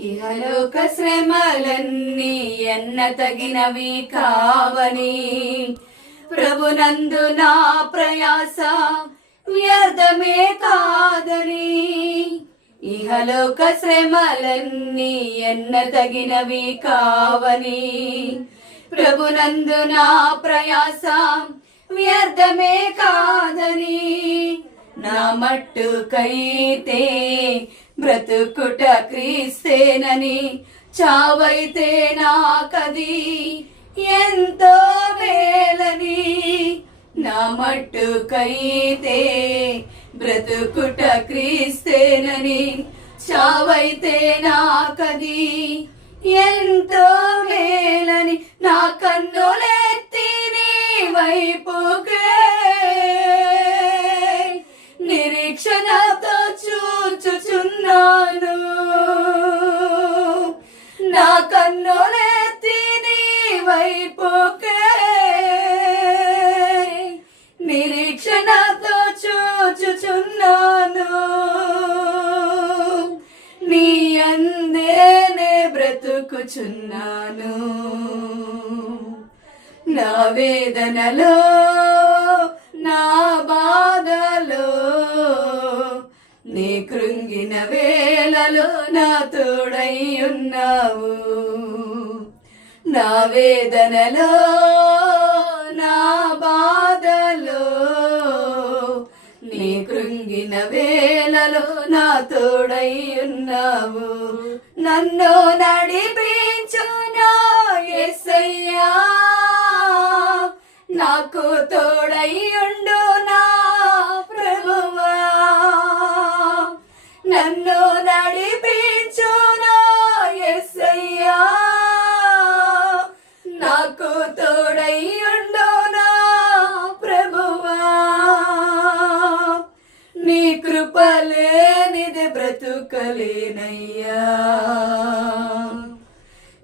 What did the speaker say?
ఇహలోక శ్రమలన్నీ ఎన్న తగినవి కావని, ప్రభునందు నా ప్రయాస వ్యర్థమే కాదని. ఇహలోక శ్రమలన్నీ ఎన్న తగినవి కావని, ప్రభునందు నా ప్రయాస వ్యర్థమే కాదని. నా మట్టుకైతే బ్రతుకుట క్రీస్తేనని, చావైతే నాకది ఎంతో మేలని. నా మట్టుకైతే బ్రతుకుట క్రీస్తేనని, చావైతే నాకది ఎంతో మేలని. నా కన్నులెత్తి నీ వైపుకే నిరీక్షణతో చూచుచున్నాను. నా కన్నులెత్తి నీ వైపుకే నిరీక్షణతో చూచుచున్నాను. నీ అందేనే బ్రతుకుచున్నాను. నా వేదనలో నా బాధలో నీ కృంగిన వేళలో నా తోడై ఉన్నావు. నా వేదనలో నా బాధలో నీ కృంగిన వేళలో నా తోడై ఉన్నావు. నన్ను నడిపించు నా యేసయ్యా, నాకు తోడై ఉండు నా ప్రభువా. నన్ను నడిపించు నా యేసయ్యా, నాకు తోడై ఉండు నా ప్రభువా. నీ కృపలేనిది బ్రతుకలేనయ్యా.